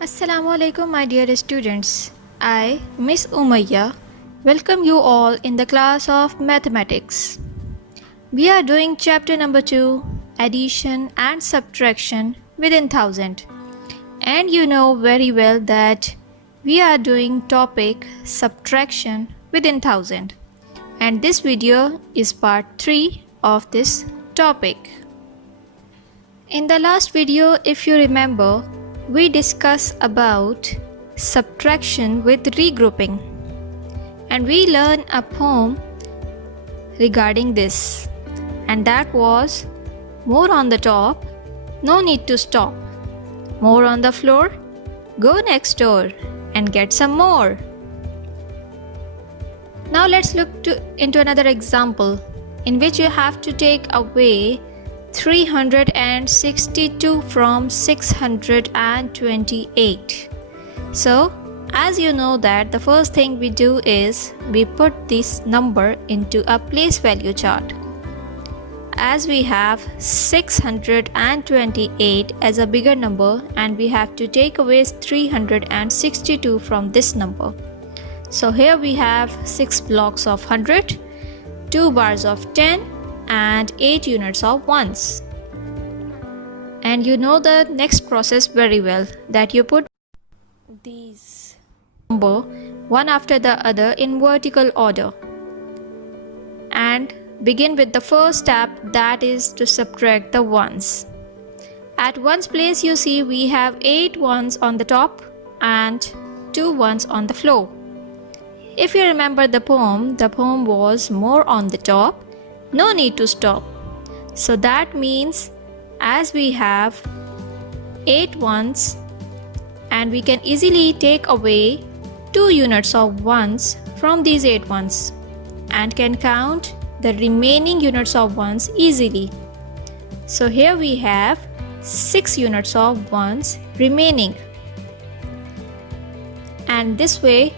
Assalamu alaikum, my dear students. I, Miss Umaiya, welcome you all in the class of mathematics. We are doing chapter number 2, addition and subtraction within 1000. And you know very well that we are doing topic subtraction within 1000. And this video is part 3 of this topic. In the last video, if you remember, we discussed about subtraction with regrouping, and we learned a poem regarding this, and that was more on the top, no need to stop, more on the floor, go next door and get some more. Now let's look into another example in which you have to take away 362 from 628. So, as you know that the first thing we do is we put this number into a place value chart. As we have 628 as a bigger number and we have to take away 362 from this number. So here we have 6 blocks of 100, 2 bars of 10 and 8 units of ones. And you know the next process very well, that you put these number one after the other in vertical order and begin with the first step, that is to subtract the ones. At ones place you see we have 8 ones on the top and 2 ones on the floor. If you remember the poem was more on the top, no need to stop. So that means as we have 8 ones and we can easily take away 2 units of ones from these 8 ones and can count the remaining units of ones easily. So here we have 6 units of ones remaining, and this way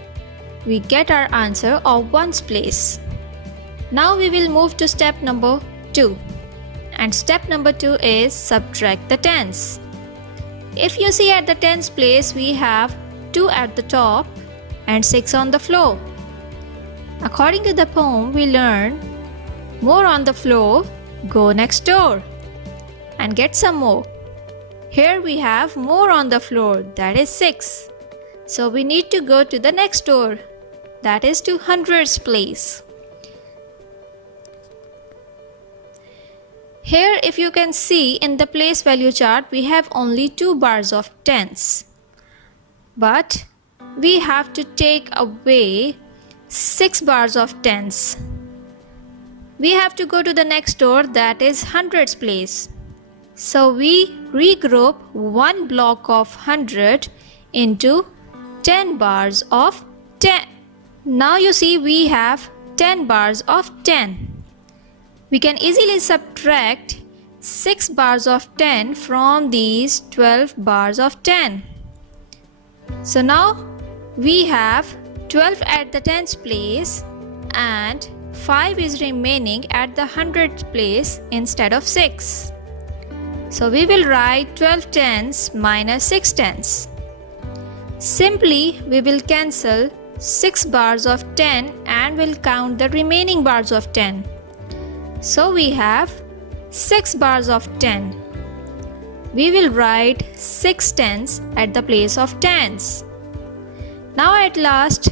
we get our answer of ones place. Now we will move to step number 2, and step number 2 is subtract the tens. If you see at the tens place we have 2 at the top and 6 on the floor. According to the poem we learn more on the floor, go next door and get some more. Here we have more on the floor, that is 6. So we need to go to the next door, that is to hundreds place. Here if you can see in the place value chart we have only 2 bars of tens, but we have to take away 6 bars of tens. We have to go to the next door, that is hundreds place. So we regroup one block of 100 into 10 bars of 10. Now you see we have 10 bars of 10. We can easily subtract 6 bars of 10 from these 12 bars of 10. So now we have 12 at the tens place and 5 is remaining at the hundredth place instead of 6. So we will write 12 tens minus 6 tens. Simply we will cancel 6 bars of 10 and will count the remaining bars of 10. So we have 6 bars of 10. We will write 6 tens at the place of tens. Now at last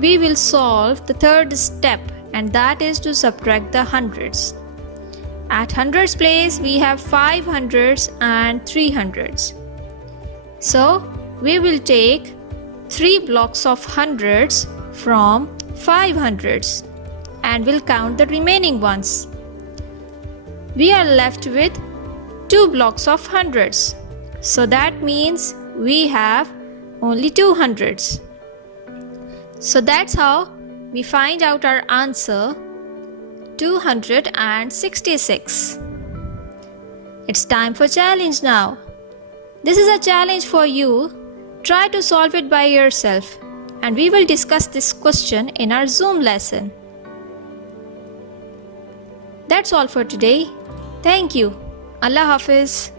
we will solve the third step, and that is to subtract the hundreds. At hundreds place we have 5 hundreds and 3 hundreds. So we will take 3 blocks of hundreds from 5 hundreds and will count the remaining ones. We are left with 2 blocks of hundreds. So that means we have only 2 hundreds. So that's how we find out our answer 266. It's time for challenge now. This is a challenge for you. Try to solve it by yourself, and we will discuss this question in our Zoom lesson. That's all for today. Thank you. Allah Hafiz.